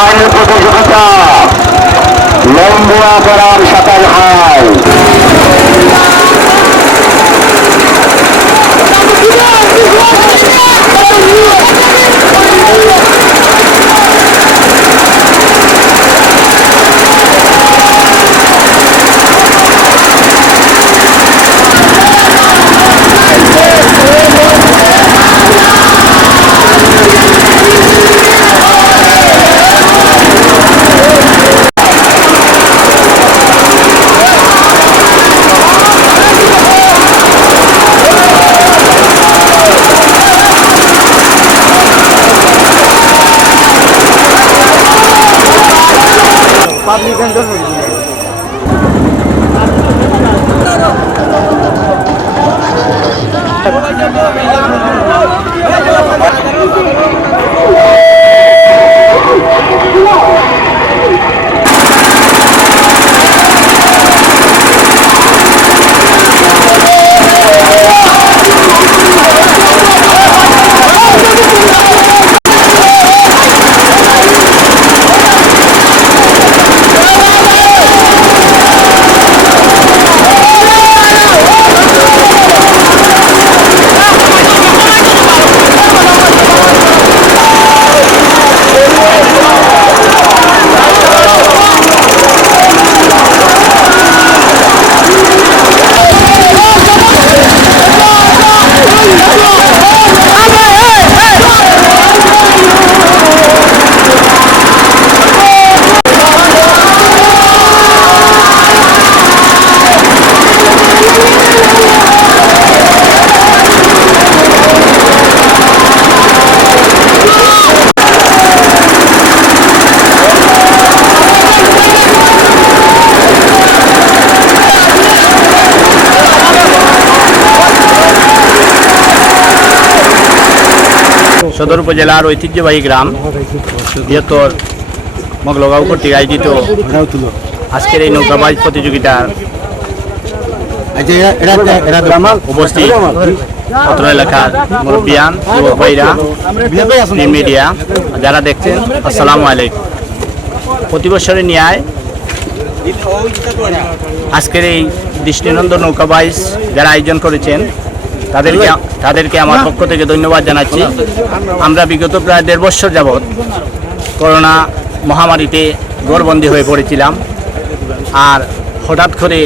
Final প্রতিযোগিতা লম্বুয়া করার সাঁতার হাই সদর উপজেলার ঐতিহ্যবাহী গ্রাম বৃহত্তর মগলগাঁও কর্তৃক আয়োজিত আজকের এই নৌকাবাজ প্রতিযোগিতার উপস্থিত অত্র এলাকার মুরব্বিয়ান যুবক ভাইরা মিডিয়া যারা দেখছেন আসসালামু আলাইকুম। প্রতি বছরের ন্যায় আজকের এই দৃষ্টিনন্দন নৌকাবাজ যারা আয়োজন করেছেন তাদেরকে আমার পক্ষ থেকে ধন্যবাদ জানাচ্ছি। আমরা বিগত প্রায় 1.5 বছর যাবৎ করোনা মহামারীতে ঘরবন্দি হয়ে পড়েছিলাম, আর হঠাৎ করে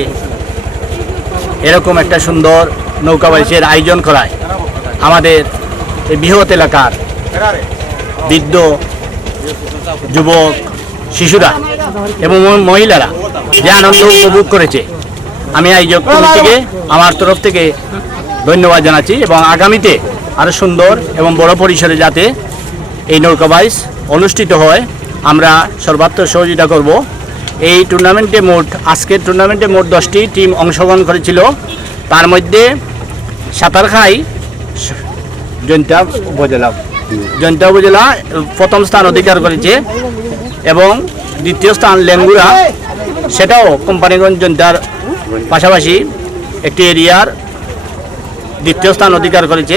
এরকম একটা সুন্দর নৌকাবাইশের আয়োজন করায় আমাদের এই বৃহৎ এলাকার বৃদ্ধ, যুবক, শিশুরা এবং মহিলারা যে আনন্দ উপভোগ করেছে, আমি আয়োজক কমিটিকে আমার তরফ থেকে ধন্যবাদ জানাচ্ছি এবং আগামীতে আরও সুন্দর এবং বড় পরিসরে যাতে এই নৌকাবাইজ অনুষ্ঠিত হয় আমরা সর্বাত্মক সহযোগিতা করব। এই টুর্নামেন্টে আজকের টুর্নামেন্টে মোট 10টি টিম অংশগ্রহণ করেছিল। তার মধ্যে সাঁতারখাই জৈন্তা উপজেলা প্রথম স্থান অধিকার করেছে এবং দ্বিতীয় স্থান লেঙ্গুরা, সেটাও কোম্পানিগঞ্জ জৈন্তার পাশাপাশি একটি এরিয়ার দ্বিতীয় স্থান অধিকার করেছে।